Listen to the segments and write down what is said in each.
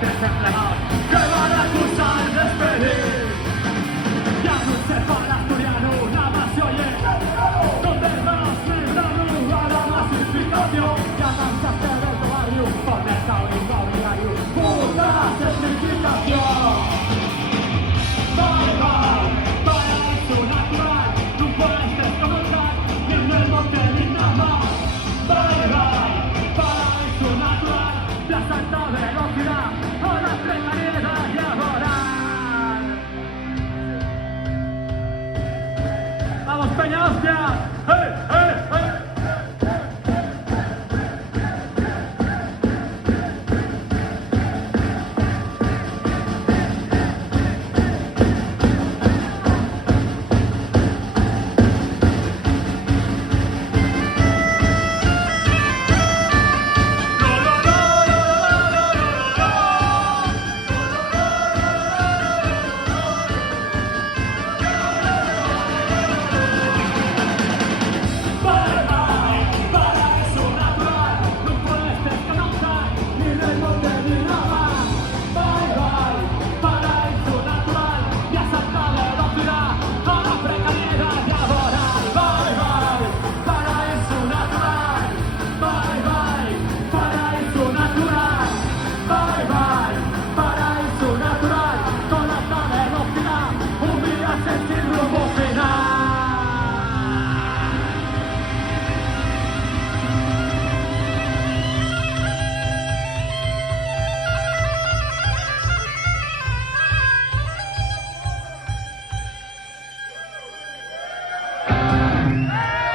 desempleados que van a acusar y despedir. Ya no se para asturiano, nada más se oye. Donde vas gritando a la masificación. Llaman a hacer el barrio, con esta uniformiario. ¡Puta certificación! Bye bye, paraíso natural. No puedes desconocer ni en el monte ni nada más. Bye bye, paraíso natural. De alta velocidad a la precariedad laboral. ¡Vamos, Peña Hostia! ¡Hey, hey, hey!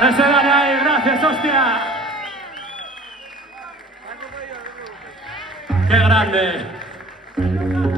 ¡Ese gane ahí! ¡Gracias, hostia! ¡Qué grande!